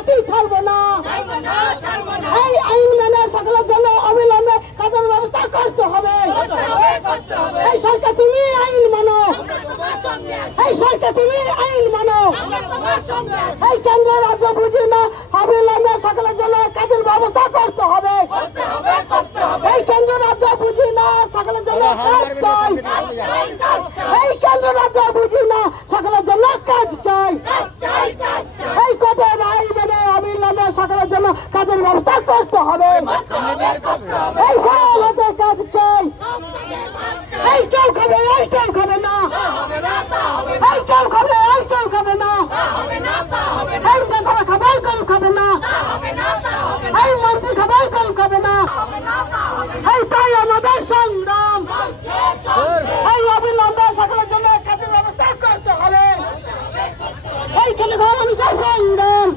মাটি ছাড়বো না। এই আইন মেনে সকলের জন্য অবিলম্বে কাজের ব্যবস্থা করতে হবে। এই সরকার তুমি আইন মানো, এই সরকার তুমি আইন মানো। এই কেন্দ্র রাজ্য বুঝি না, অবিলম্বে সকলের জন্য কাজের ব্যবস্থা করতে হবে। এই কেন্দ্র রাজ্য বুঝি না, সকলের জন্য কাজ চাই। এই কেন্দ্র রাজ্য বুঝি না, সকলের জন্য কাজ চাই। এই কোর্টের রায় মেনে অবিলম্বে সকলের জন্য কাজের ব্যবস্থা করতে হবে। এই সরকারতে কাজ চাই। এই কেউ খাবে, এই কেউ খাবে না। এই কেউ খাবে, এই কেউ খাবে না। এই নেতারা খাবে, কেউ খাবে না। এই মন্ত্রী খাবে, কেউ খাবে না। এই তাই আমাদের সংগ্রাম। এই অবিলম্বে সকলের জন্য কাজের ব্যবস্থা করতে হবে। এই খেলে ঘর মানুষের সংগ্রাম,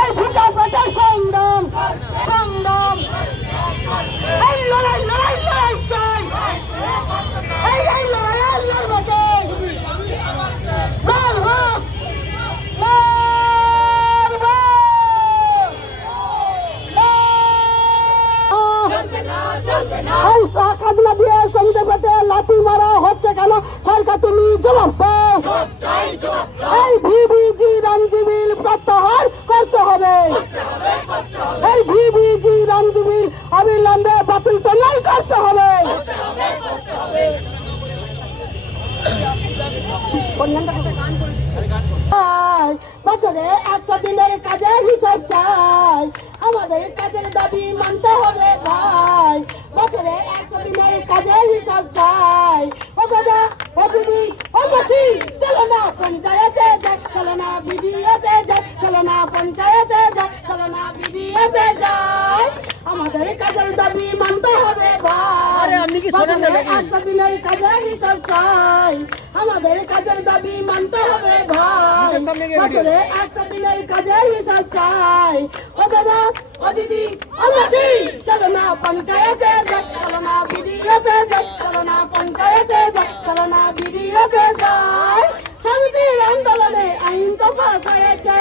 এই ভিটা পেটের সংগ্রাম, সংগ্রাম। এই লড়াই লড়াই লড়াই চাই। এই লড়াই লড়বে কে? খাজনা দিয়ে শ্রমিকদের পেটে লাথি মারা হচ্ছে কেন? সরকার তুমি জবাব দাও। এই ভিবিজি রামজি বিল প্রত্যাহার করতে হবে। এই ভিবিজি রামজি বিল অবিলম্বে বাতিল তো নয়, করতে হবে। বছরে 100 দিনের কাজের হিসাব চাই। আমাদের কাজের দাবি মানতে হবে ভাই। বছরে 100 দিনের কাজের হিসাব চাই। ও দাদা, ও দিদি, ও মাসি, চলো না পঞ্চায়েতে যাই, চলো না বিডিওতে যাই, চলো না পঞ্চায়েতে যাই, চলো না বিডিওতে যাই। আমাদের কাজের দাবি মানতে হবে ভাই। আপনি কি শোনেন না? 100 দিনের কাজের হিসাব চাই। আমাদের কাজের দাবি মানতে হবে ভাই। বছরে 100 দিনের কাজের হিসাব চাই। ও দাদা, ও দিদি, ও মাসি, চলো না পঞ্চায়েতে যাই, চলো না বিডিওতে যাই, চলো না পঞ্চায়েতে যাই, চলো না বিডিওতে যাই। সমিতির আন্দোলনে আইন তো পাস হয়েছে,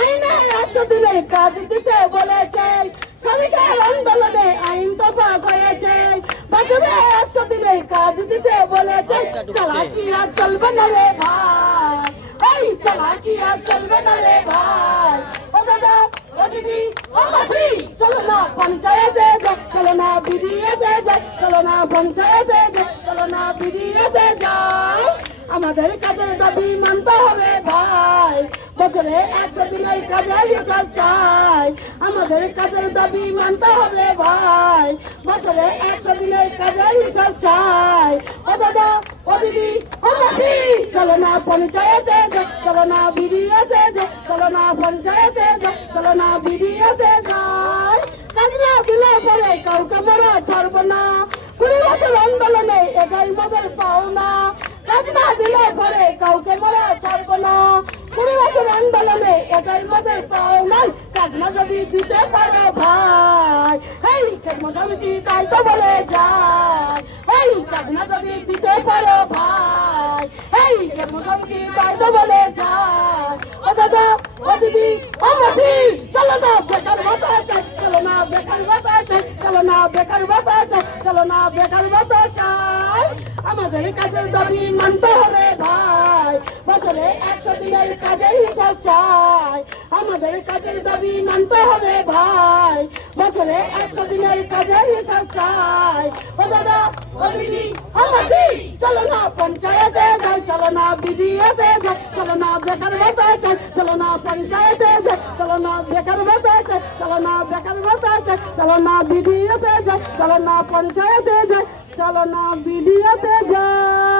আইনে 100 দিনের কাজ দিতে বলেছে। শ্রমিকের আন্দোলনে আইন তো পাস হয়েছে, বছরে 100 দিনের কাজ দিতে বলেছে। চালাকি আর চলবে না রে ভাই, এই চালাকি আর চলবে না রে ভাই। ও দাদা, ও দিদি, ও মাসি, চলো না পঞ্চায়েতে যাই, চলো না বিডিওতে যাই, চলো না পঞ্চায়েতে যাই, চলো না বিডিওতে যাই। আমাদের কাজের দাবি মানতে হবে ভাই। বছরে 100 দিনের কাজের হিসাব চাই। আমাদের কাজের দাবি মানতে হবে ভাই। বছরে 100 দিনের কাজের হিসাব চাই। ও দাদা, ও দিদি, ও মাসি, চলো না পঞ্চায়েতে যাই, চলো না বিডিওতে যাই, চলো না পঞ্চায়েতে যাই, চলো না বিডিওতে যাই। কাজনা দিলে পরে কাউকে মরা ছাড়বো না। 20 বছর আন্দোলনে এটাই মদের পাওনা। কাজনা দিলে পরে কাউকে মরা ছাড়বো না। 20 বছর আন্দোলনে এটাই মদের পাওনা। কাজনা যদি দিতে পারো ভাই, এই কেন্দ্র সমিতি তাই তো বলে যায়। এই কাজনা যদি দিতে পারো ভাই, এই কেন্দ্র সমিতি তাই তো বলে যায়। ও দাদা, ও দিদি, ও মাসি, চলো না বেকার ভাতা চাই, চলো না বেকার ভাতা চাই, চলো না বেকার ভাতা চাই, চলো না বেকার ভাতা চাই। আমাদের কাজের দাবি মানতে হবে ভাই। বছরে 100 দিনের কাজের হিসাব চাই। আমাদের কাজের দাবি মানতে হবে ভাই। বছরে 100 দিনের কাজের হিসাব চাই। ও দাদা, ও দিদি, ও মাসি, চলো না পঞ্চায়েতে যাই, চলো না বিডিওতে যাই, চলো না বেকার ভাতা চাই, চলো না পঞ্চায়েতে যাই, চলো না বেকার ভাতা চাই, চলো না বেকার ভাতা চাই, চলো না বিডিওতে যাই, চলো না পঞ্চায়েতে যাই, চলো না বিডিওতে যাই।